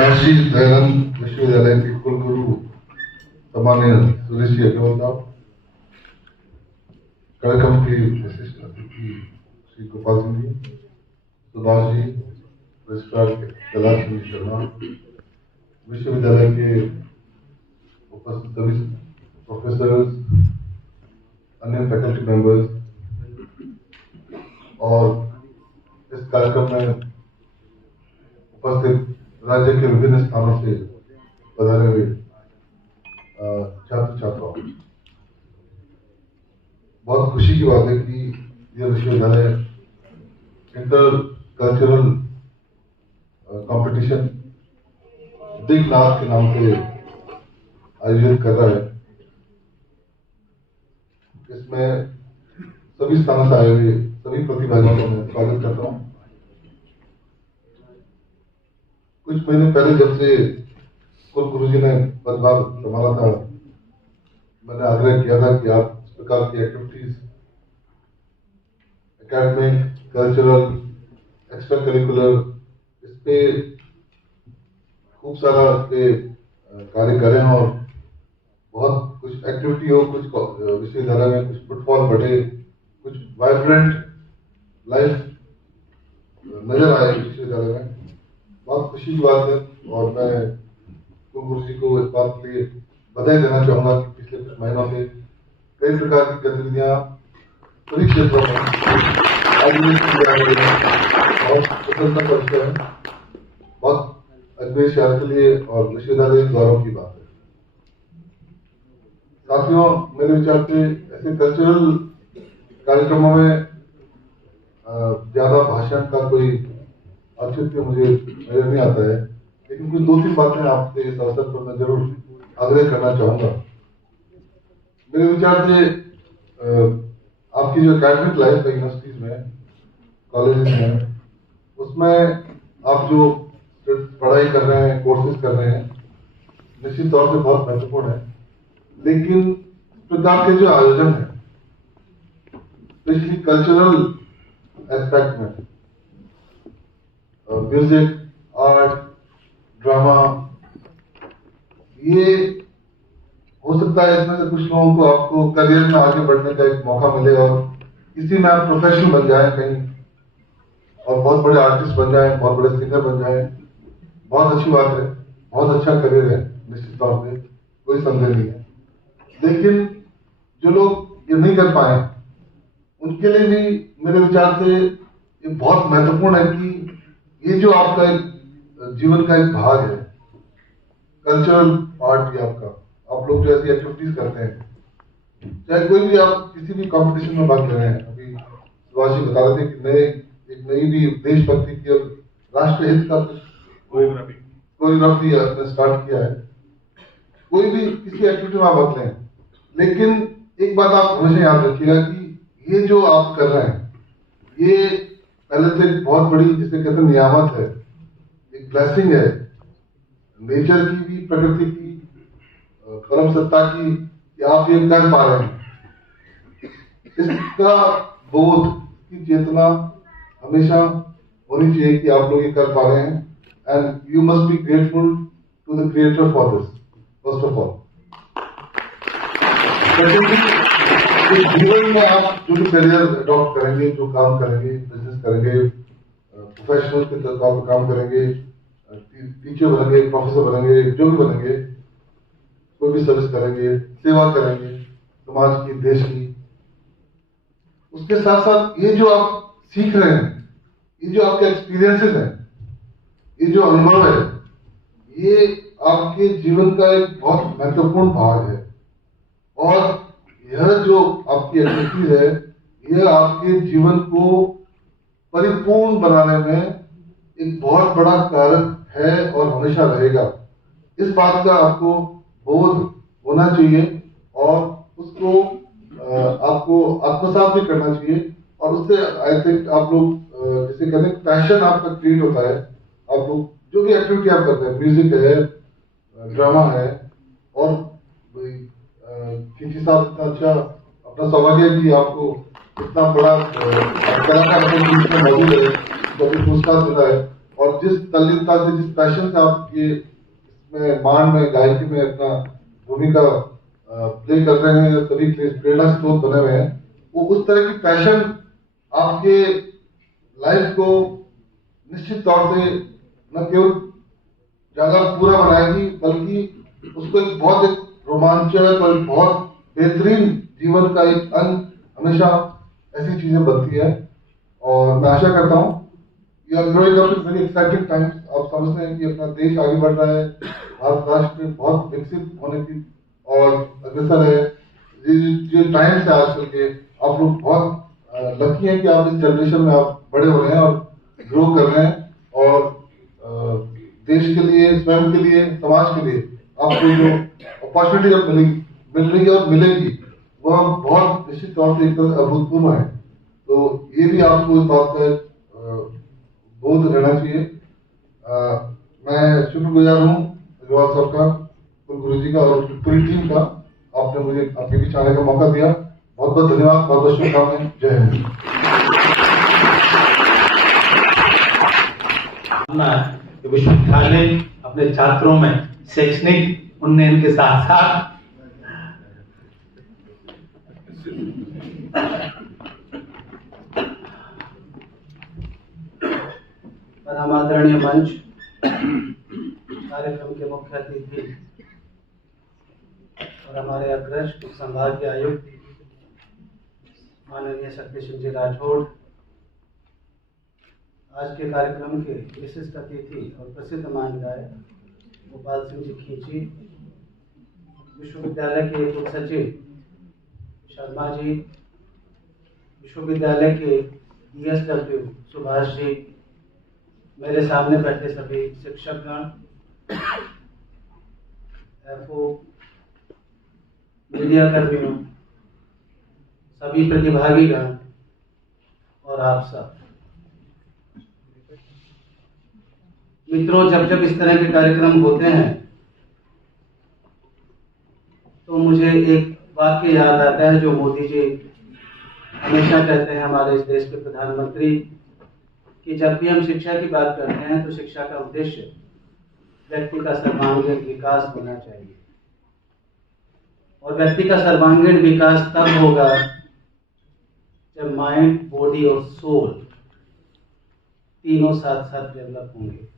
महर्षि दयानंद विश्वविद्यालय के कुलगुरु सम्माननीय सुरेश जी अग्रवाल साहब, कार्यक्रम के विशिष्ट अतिथि श्री गोपाल सिंह जी, सुभाष जी, रजिस्ट्रार कैलाश सिंह शर्मा, विश्वविद्यालय के उपस्थित सभी प्रोफेसर, अन्य फैकल्टी मेंबर्स और इस कार्यक्रम में उपस्थित राज्य के विभिन्न स्थानों से पधारे हुए छात्र छात्राओं, बहुत खुशी की बात है कि यह विश्वविद्यालय इंटर कल्चरल कंपटीशन दिग्नाथ के नाम से आयोजित कर रहा है। इसमें सभी स्थानों से आए हुए सभी प्रतिभागियों का मैं स्वागत करता हूँ। कुछ महीने पहले जब से कुलगुरु जी ने पदभार संभाला था, मैंने आग्रह किया था कि आप इस प्रकार की activities, academic, cultural, extra curricular, इस पे खूब सारा कार्य करें और बहुत कुछ एक्टिविटी हो, कुछ विश्वविद्यालय में कुछ फुटफॉल बढ़े, कुछ वाइब्रेंट लाइफ नजर आए विश्वविद्यालय में। बहुत खुशी की बात है और मैं कुलगुरु जी को इस बात के लिए बधाई देना चाहूंगा कि पिछले कुछ महीनों से कई प्रकार की गतिविधियां सभी क्षेत्रों में बहुत प्रसन्नता का विषय है, बहुत अजमेर शहर के लिए और विश्वविद्यालय गौरव की बात है। साथियों, मेरे विचार से ऐसे कल्चरल कार्यक्रमों में ज्यादा भाषण का कोई औचित्य मुझे नजर नहीं आता है, लेकिन कुछ 2-3 बातें आपसे इस अवसर पर मैं जरूर आग्रह करना चाहूंगा। मेरे विचार से आपकी जो एकेडमिक लाइफ है यूनिवर्सिटीज में, कॉलेजेस में, उसमें आप जो पढ़ाई कर रहे हैं, कोर्सेज कर रहे हैं, निश्चित तौर से बहुत महत्वपूर्ण है। लेकिन प्रकार के जो आयोजन है, स्पेशली कल्चरल एस्पेक्ट में, म्यूजिक, आर्ट, ड्रामा, ये हो सकता है इसमें से कुछ लोगों को आपको करियर में आगे बढ़ने का एक मौका मिले और इसी में आप प्रोफेशनल बन जाए कहीं और बहुत बड़े आर्टिस्ट बन जाए, बहुत बड़े सिंगर बन जाए। बहुत अच्छी बात है, बहुत अच्छा करियर है, निश्चित तौर पे कोई संदेह नहीं है। लेकिन जो लोग ये नहीं कर पाए, उनके लिए भी मेरे विचार से ये बहुत महत्वपूर्ण है कि ये जो आपका एक जीवन का एक भाग है, कल्चरल पार्ट भी आपका, आप लोग जो ऐसी एक्टिविटीज करते हैं, चाहे कोई भी आप किसी भी कंपटीशन में भाग ले रहे हैं। अभी सुभाष जी बता रहे थे कि एक नई भी देशभक्ति की और राष्ट्रहित का कोरियोग्राफी आपने स्टार्ट किया है। कोई भी किसी एक्टिविटी में आप भाग लें, लेकिन एक बात आप हमेशा याद रखिएगा कि ये जो आप कर रहे हैं, ये पहले से एक बहुत बड़ी, जिसे कहते हैं, नियामत है, एक ब्लेसिंग है, नेचर की भी, प्रकृति की, परम सत्ता की, कि आप ये कर पा रहे हैं। इसका बोध की चेतना हमेशा होनी चाहिए कि आप लोग ये कर पा रहे हैं, and you must be grateful to the creator for this, first of all. जीवन में आप जो भी करियर अडॉप्ट करेंगे, जो काम करेंगे, बिजनेस करेंगे, प्रोफेशनल के तौर पर काम करेंगे, टीचर बनेंगे, प्रोफेसर बनेंगे, जो भी बनेंगे, कोई भी सर्विस करेंगे, सेवा करेंगे समाज की, देश की, उसके साथ साथ ये जो आप सीख रहे हैं, ये जो आपके एक्सपीरियंसेस हैं, ये जो अनुभव है, ये आपके जीवन का एक बहुत महत्वपूर्ण भाग है। और यह जो आपकी एक्टिविटीज है, यह आपके जीवन को परिपूर्ण बनाने में एक बहुत बड़ा कारक है और हमेशा रहेगा। इस बात का आपको बोध होना चाहिए और उसको आपको आत्मसात भी करना चाहिए, और उससे आई थिंक आप लोग जिसे कहते हैं पैशन आपका क्रिएट होता है। आप लोग जो भी एक्टिविटी आप करते हैं, म्यूजिक है, ड्रामा है, और किसी साहब इतना अच्छा अपना सौभाग्य है कि आपको इतना बड़ा कलाकार मौजूद है, तो पुरस्कार मिला है, और जिस तल्लीनता से, जिस पैशन से आप ये इसमें बाण में, गायकी में अपना भूमिका प्ले कर रहे हैं, सभी प्रेरणा स्रोत बने हुए हैं, वो उस तरह की पैशन आपके लाइफ को निश्चित तौर से न केवल ज्यादा पूरा बनाएगी, बल्कि उसको एक बहुत रोमांचक और बहुत बेहतरीन जीवन का एक अंग हमेशा ऐसी चीजें बनती है। और मैं आशा करता हूँ वेरी एक्साइटिंग टाइम्स। आप समझते हैं कि अपना देश आगे बढ़ रहा है, भारत राष्ट्र बहुत विकसित होने की और अग्रसर है। ये टाइम्स है आजकल के, आप लोग बहुत लकी हैं कि आप इस जनरेशन में आप बड़े हो रहे हैं और ग्रो कर रहे हैं, और देश के लिए, स्वयं के लिए, समाज के लिए आपको जो अपॉर्चुनिटी अब मिल रही है और मिलेगी, वह बहुत निश्चित तौर से एक तरह अभूतपूर्व है। तो ये भी आपको इस बात का बोध रहना चाहिए। मैं शुक्रगुजार हूँ अग्रवाल साहब का, कुलगुरु जी का और पूरी टीम का। आपने मुझे आपके बीच आने का मौका दिया, बहुत बहुत धन्यवाद, बहुत बहुत शुभकामनाएं। जय हिंद। विश्वविद्यालय अपने छात्रों में शैक्षणिक उन्नयन के साथ साथ परमादरणीय मंच, कार्यक्रम के मुख्य अतिथि और हमारे अग्रज संभागीय आयुक्त माननीय शक्ति सिंह जी राठौड़, आज के कार्यक्रम के विशिष्ट अतिथि और प्रसिद्ध महान गायक गोपाल सिंह जी खींची, विश्वविद्यालय के कुल सचिव शर्मा जी, विश्वविद्यालय के DSW सुभाष जी, मेरे सामने बैठे सभी शिक्षकगण, FO, मीडिया कर्मियों, सभी प्रतिभागीगण और आप सब मित्रों, जब जब इस तरह के कार्यक्रम होते हैं तो मुझे एक वाक्य याद आता है जो मोदी जी हमेशा कहते हैं, हमारे इस देश के प्रधानमंत्री, कि जब भी हम शिक्षा की बात करते हैं तो शिक्षा का उद्देश्य व्यक्ति का सर्वांगीण विकास होना चाहिए। और व्यक्ति का सर्वांगीण विकास तब होगा जब माइंड, बॉडी और सोल तीनों साथ साथ डेवलप होंगे।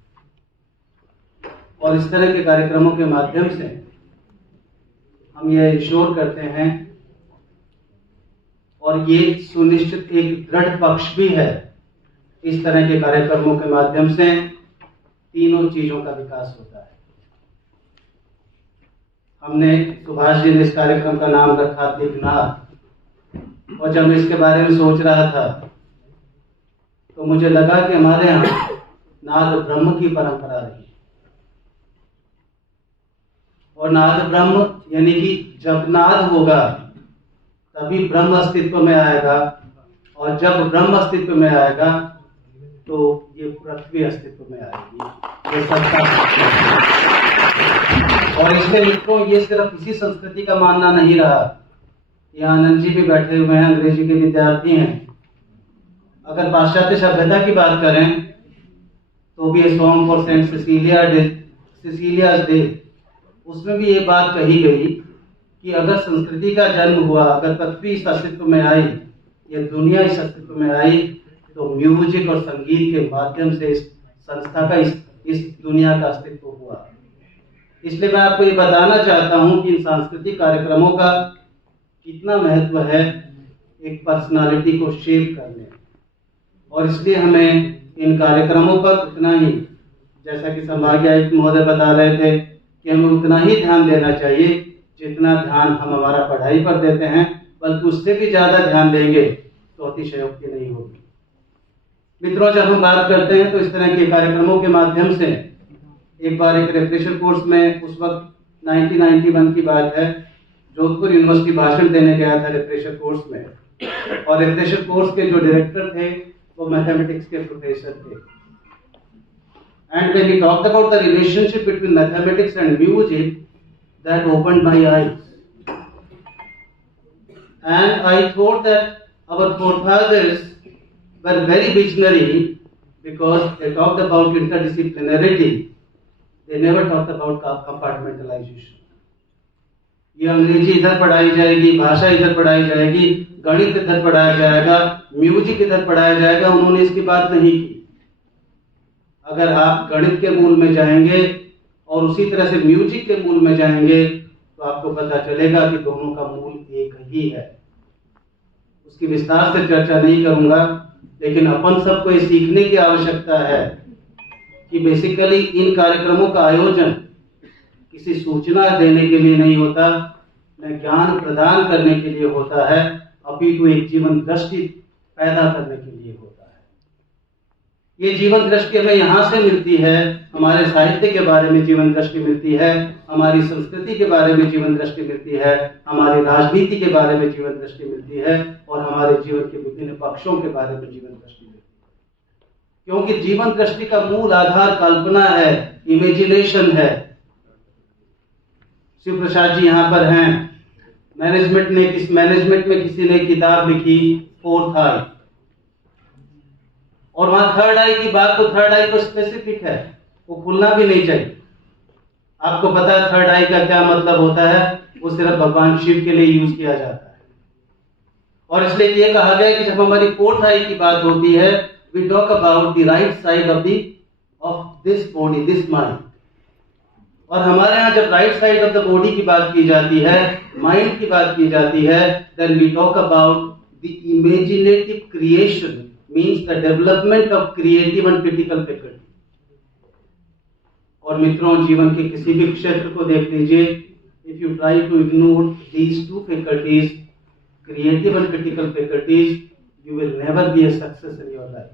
और इस तरह के कार्यक्रमों के माध्यम से हम ये इंश्योर करते हैं, और ये सुनिश्चित एक दृढ़ पक्ष भी है, इस तरह के कार्यक्रमों के माध्यम से तीनों चीजों का विकास होता है। हमने, सुभाष जी ने इस कार्यक्रम का नाम रखा दिग्नाद, और जब मैं इसके बारे में सोच रहा था तो मुझे लगा कि हमारे यहाँ नाद ब्रह्म की परंपरा रही, और नाद ब्रह्म यानी कि जब नाद होगा तभी ब्रह्म अस्तित्व में आएगा, और जब ब्रह्म अस्तित्व में आएगा तो ये पृथ्वी अस्तित्व में आएगी, ये सबका। और इसमें मित्रों, ये सिर्फ इसी संस्कृति का मानना नहीं रहा। यहाँ आनंद जी भी बैठे हुए हैं, अंग्रेजी के विद्यार्थी हैं। अगर पाश्चात्य सभ्यता की बात करें तो भी सॉन्ग फॉर सेंट सिसिलिया's डे, उसमें भी ये बात कही गई कि अगर संस्कृति का जन्म हुआ, अगर पृथ्वी इस अस्तित्व में आई, या दुनिया इस अस्तित्व में आई, तो म्यूजिक और संगीत के माध्यम से इस संस्था का, इस दुनिया का अस्तित्व हुआ। इसलिए मैं आपको ये बताना चाहता हूँ कि इन सांस्कृतिक कार्यक्रमों का कितना महत्व है एक पर्सनालिटी को शेप करने, और इसलिए हमें इन कार्यक्रमों पर उतना ही, जैसा कि संभागीय आयुक्त महोदय बता रहे थे, कि हमें उतना ही ध्यान देना चाहिए जितना ध्यान हम हमारा पढ़ाई पर देते हैं, बल्कि उससे भी ज्यादा ध्यान देंगे तो अतिशयोक्ति नहीं होगी। मित्रों, जब हम बात करते हैं तो इस तरह के कार्यक्रमों के माध्यम से, एक बार एक रिफ्रेशर कोर्स में, उस वक्त 1991 की बात है, जोधपुर यूनिवर्सिटी भाषण देने गया था रिफ्रेशर कोर्स में, और रिफ्रेशर कोर्स के जो डायरेक्टर थे वो मैथमेटिक्स के प्रोफेसर थे। And when we talked about the relationship between mathematics and music, that opened my eyes. And I thought that our forefathers were very visionary because they talked about interdisciplinarity, they never talked about compartmentalization. ये अंग्रेजी इधर पढ़ाई जाएगी, भाषा इधर पढ़ाई जाएगी, गणित इधर पढ़ाया जाएगा, म्यूजिक इधर पढ़ाया जाएगा, उन्होंने इसकी बात नहीं की। अगर आप गणित के मूल में जाएंगे और उसी तरह से म्यूजिक के मूल में जाएंगे तो आपको पता चलेगा कि दोनों का मूल एक ही है। उसकी विस्तार से चर्चा नहीं करूंगा, लेकिन अपन सबको ये सीखने की आवश्यकता है कि बेसिकली इन कार्यक्रमों का आयोजन किसी सूचना देने के लिए नहीं होता, न ज्ञान प्रदान करने के लिए होता है, अपितु एक जीवन दृष्टि पैदा करने के लिए होता है। ये जीवन दृष्टि हमें यहाँ से मिलती है, हमारे साहित्य के बारे में जीवन दृष्टि मिलती है, हमारी संस्कृति के बारे में जीवन दृष्टि मिलती है, हमारी राजनीति के बारे में जीवन दृष्टि मिलती है और हमारे जीवन के विभिन्न पक्षों के बारे में जीवन दृष्टि मिलती है। क्योंकि जीवन दृष्टि का मूल आधार कल्पना है, इमेजिनेशन है। शिव प्रसाद जी यहाँ पर हैं। मैनेजमेंट में किसी ने किताब लिखी फोर्थ आई, और वहां थर्ड आई की बात तो थर्ड आई तो स्पेसिफिक है, वो खुलना भी नहीं चाहिए। आपको पता है थर्ड आई का क्या मतलब होता है, वो सिर्फ भगवान शिव के लिए यूज किया जाता है। और इसलिए ये कहा गया कि जब हमारी फोर्थ आई की बात होती है, we talk about the right side of this body, this mind. और हमारे यहाँ जब right side of the body की बात की जाती है, माइंड की बात की जाती है, then we talk about the imaginative creation, means the development of creative and critical faculty. और मित्रों, जीवन के किसी भी क्षेत्र को देख लीजिए, if you try to ignore these two faculties, creative and critical faculties, you will never be a success in your life.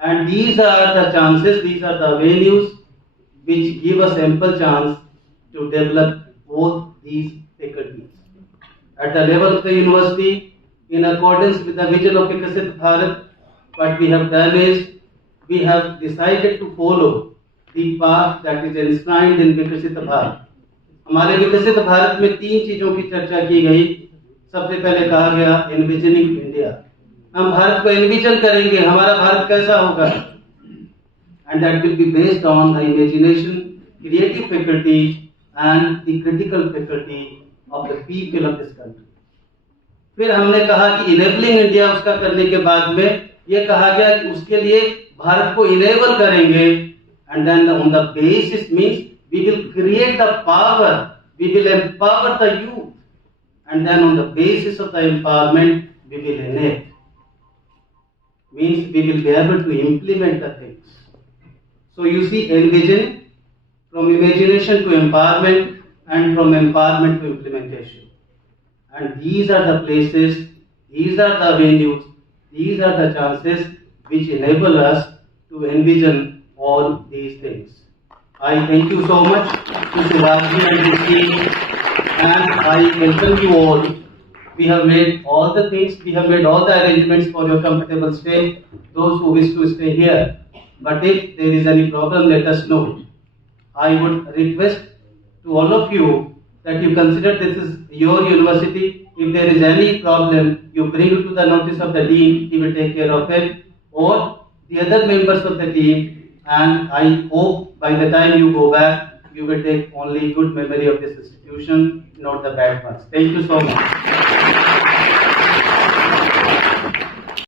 And these are the chances, these are the avenues which give us ample chance to develop both these faculties. At the level of the university, in accordance with the vision of Viksit Bharat, what we have done is, we have decided to follow the path that is enshrined in Viksit Bharat. हमारे विकसित भारत में 3 चीजों की चर्चा की गई। सबसे पहले कहा गया एनविजनिंग इंडिया, हम भारत को एनविजन करेंगे, हमारा भारत कैसा होगा, and that will be based on the imagination, creative faculty and the critical faculty of the people of this country. फिर हमने कहा कि इनेबलिंग इंडिया, उसका करने के बाद में ये कहा गया कि उसके लिए भारत को इनेबल करेंगे, and then on the basis means we will create the power, we will empower the youth, and then on the basis of the empowerment we will enact, means we will be able to implement the things. So you see, envision, from imagination to empowerment and from empowerment to implementation, and these are the places, these are the venues, these are the chances which enable us to envision all these things. I thank you so much to Shivaji and his team, and I welcome you all. We have made all the things, we have made all the arrangements for your comfortable stay, those who wish to stay here. But if there is any problem, let us know. I would request to all of you that you consider this is your university. If there is any problem, you bring it to the notice of the dean, he will take care of it, or the other members of the team, and I hope by the time you go back, you will take only good memory of this institution, not the bad ones. Thank you so much.